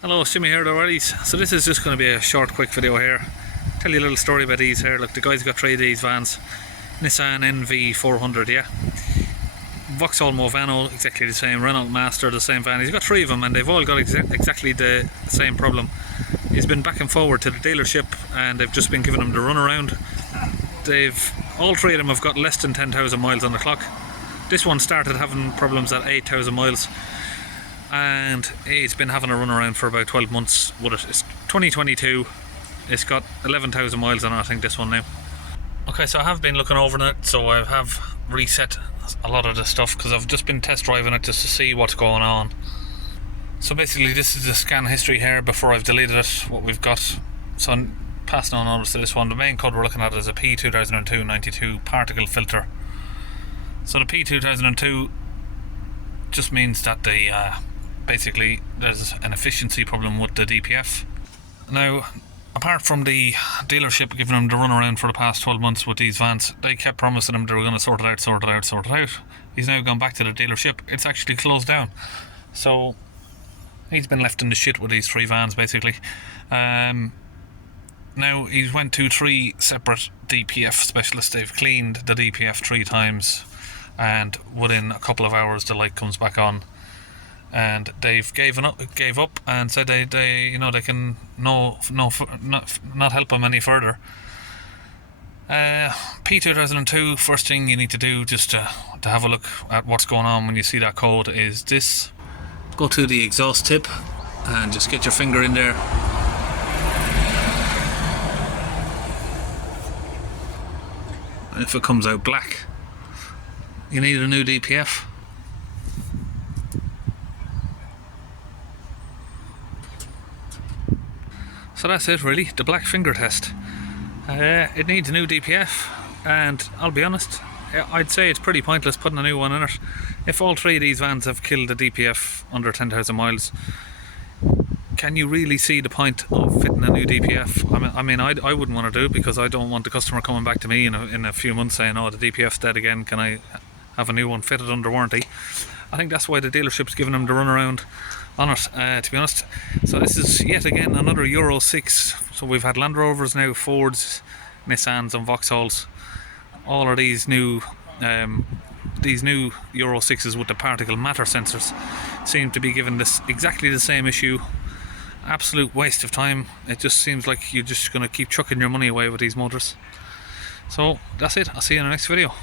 Hello, it's Jimmy here, the Riley's. So this is just going to be a short, quick video here. Tell you a little story about these here. Look, the guys got three of these vans. Nissan NV400, yeah. Vauxhall Movano, exactly the same. Renault Master, the same van. He's got three of them and they've all got exactly the same problem. He's been back and forward to the dealership and they've just been giving him the runaround. All three of them have got less than 10,000 miles on the clock. This one started having problems at 8,000 miles. And he's been having a run around for about 12 months with it. It's 2022, it's got 11,000 miles on it, I think, this one now. Okay, so I have been looking over it, so I have reset a lot of the stuff because I've just been test driving it just to see what's going on. So basically this is the scan history here before I've deleted it, what we've got. So I'm passing on over to this one. The main code we're looking at is a P2002-92 particle filter. So the P2002 just means that basically there's an efficiency problem with the DPF. Now, apart from the dealership giving him the runaround for the past 12 months with these vans, they kept promising him they were going to sort it out. He's now gone back to the dealership. It's actually closed down. So he's been left in the shit with these three vans basically. Now he's went to three separate DPF specialists. They've cleaned the DPF 3 times and within a couple of hours the light comes back on. And they've gave up and said they can not help him any further. P2002, first thing you need to do just to have a look at what's going on when you see that code is this. Go to the exhaust tip and just get your finger in there. If it comes out black, you need a new DPF. So that's it really, the black finger test. It needs a new DPF and I'll be honest, I'd say it's pretty pointless putting a new one in it. If all three of these vans have killed the DPF under 10,000 miles, can you really see the point of fitting a new DPF? I mean, I wouldn't want to do it because I don't want the customer coming back to me in a few months saying, oh, the DPF's dead again, can I have a new one fitted under warranty? I think that's why the dealership's giving them the runaround on it, to be honest. So this is yet again another Euro 6. So we've had Land Rovers now, Fords, Nissans and Vauxhalls. All of these new Euro 6s with the particle matter sensors seem to be given this exactly the same issue. Absolute waste of time. It just seems like you're just going to keep chucking your money away with these motors. So that's it, I'll see you in the next video.